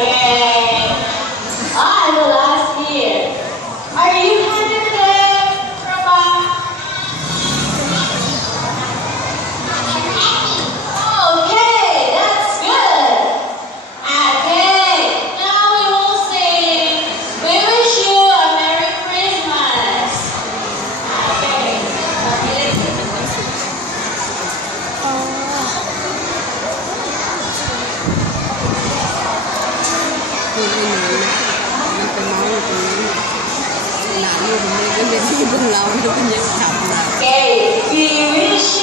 Okay. I will ask you. Are you happy today, Grandma? Okay, that's good. Okay, now we will sing. We wish you a Merry Christmas. Okay. Okay, we wish